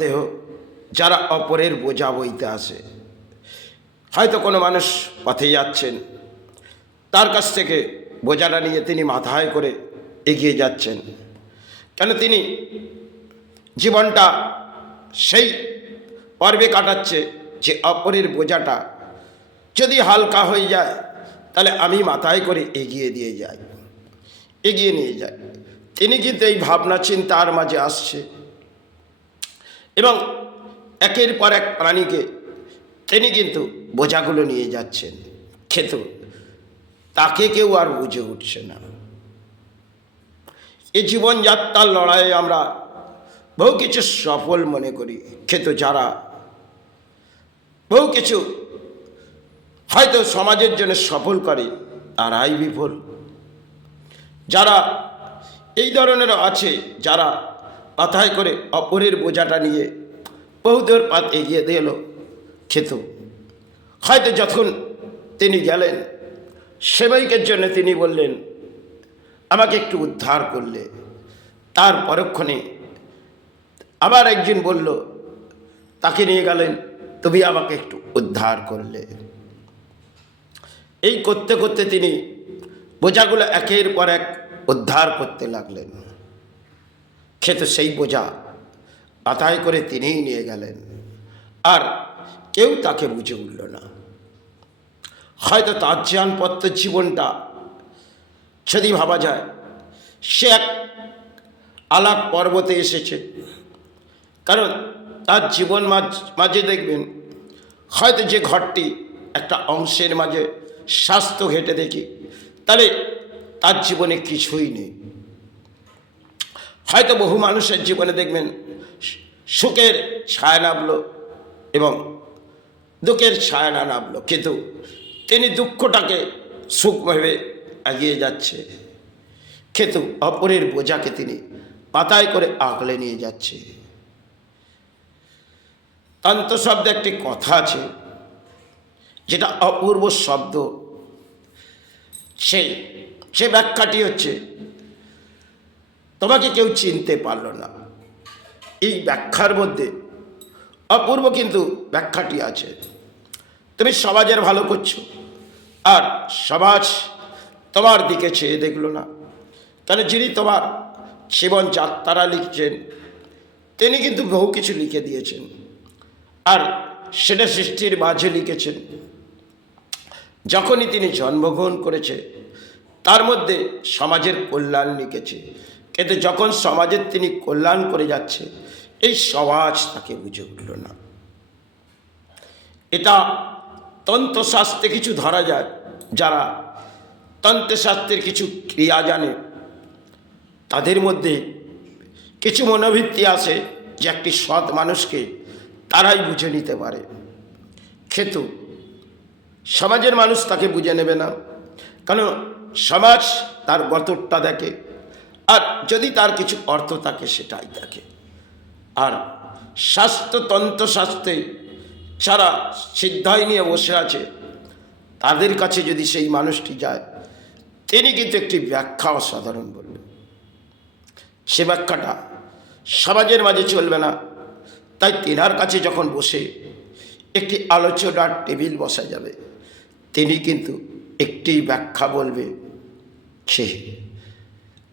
দেহ যারা অপরের বোঝা বইতে আসে। হয়তো কোনো মানুষ পথে যাচ্ছেন, তার কাছ থেকে বোঝাটা নিয়ে তিনি মাথায় করে এগিয়ে যাচ্ছেন, কেন তিনি জীবনটা সেই পর্বে কাটাচ্ছে যে অপরের বোঝাটা যদি হালকা হয়ে যায় তাহলে আমি মাথায় করে এগিয়ে নিয়ে যাই। তিনি কিন্তু এই ভাবনা চিন্তার মাঝে আসছে এবং একের পর এক প্রাণীকে তিনি কিন্তু বোঝাগুলো নিয়ে যাচ্ছেন, কিন্তু তাকে কেউ আর বুঝে উঠছে না। এই জীবনযাত্রার লড়াইয়ে আমরা বহু কিছু সফল মনে করি, কিন্তু যারা বহু কিছু হয়তো সমাজের জন্য সফল করে তারাই বিফল। যারা এই ধরনের আছে, যারা মাথায় করে অপরের বোঝাটা নিয়ে বহুদূর পথ এগিয়ে দিল, কিন্তু হয়তো যখন তিনি গেলেন সেবকের জন্য তিনি বললেন আমাকে একটু উদ্ধার করলে, তার পরক্ষণে আবার একজন বলল তাকে নিয়ে গেলেন তুমি আমাকে একটু উদ্ধার করলে। এই করতে করতে তিনি বোঝাগুলো একের পর এক উদ্ধার করতে লাগলেন, কিন্তু সেই বোঝা মাথায় করে তিনিই নিয়ে গেলেন, আর কেউ তাকে বুঝে উঠল না। হয়তো তার জানপত্য জীবনটা যদি ভাবা যায় সে এক আলাক পর্বতে এসেছে, কারণ তার জীবন মাঝে দেখবেন হয়তো যে ঘরটি একটা অংশের মাঝে স্বাস্থ্য ঘেটে দেখি, তাহলে তার জীবনে কিছুই নেই। হয়তো বহু মানুষের জীবনে দেখবেন সুখের ছায়া নামলো এবং দুঃখের ছায়া না নামলো, কিন্তু তিনি দুঃখটাকে সুখ ভেবে এগিয়ে যাচ্ছে, কিন্তু অপরের বোঝাকে তিনি পাতায় করে আগলে নিয়ে যাচ্ছে। তন্ত্র শব্দে একটি কথা আছে যেটা অপূর্ব শব্দ, সে ব্যাখ্যাটি হচ্ছে তোমাকে কেউ চিনতে পারল না। এই ব্যাখ্যার মধ্যে অপূর্ব কিন্তু ব্যাখ্যাটি আছে। তুমি সমাজের ভালো করছো আর সমাজ তোমার দিকে চেয়ে দেখলো না, কেন যিনি তোমার জীবন যাত্রা লিখছেন তিনি কিন্তু বহু কিছু লিখে দিয়েছেন, আর সেটা সৃষ্টির মাঝে লিখেছেন। যখনই তিনি জন্মগ্রহণ করেছে তার মধ্যে সমাজের কল্যাণ লিখেছে, কিন্তু যখন সমাজের তিনি কল্যাণ করে যাচ্ছে এই সমাজ তাকে বুঝে উঠল না। এটা তন্ত্রশাস্ত্রে কিছু ধরা যায়, যারা তন্ত্রশাস্ত্রের কিছু ক্রিয়া জানে তাদের মধ্যে কিছু মনোবৃত্তি আসে যে একটি সৎ মানুষকে তারাই বুঝে নিতে পারে, কিন্তু সমাজের মানুষ তাকে বুঝে নেবে না, কারণ সমাজ তার গতরটা দেখে, আর যদি তার কিছু অর্থ থাকে সেটাই দেখে। আর তন্ত্রশাস্ত্রে যারা সিদ্ধাই নিয়ে বসে আছে তাদের কাছে যদি সেই মানুষটি যায় তিনি কিন্তু একটি ব্যাখ্যা অসাধারণ বলবেন, সে ব্যাখ্যাটা সমাজের মাঝে চলবে না। তাই তেনার কাছে যখন বসে একটি আলোচনার টেবিল বসা যাবে তিনি কিন্তু একটি ব্যাখ্যা বলবে, সে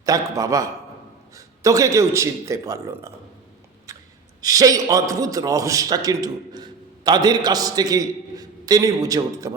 দেখ বাবা তোকে কেউ চিনতে পারল না। সেই অদ্ভুত রহস্যটা কিন্তু তাদের কাছ থেকেই তিনি বুঝে উঠতে পারেন।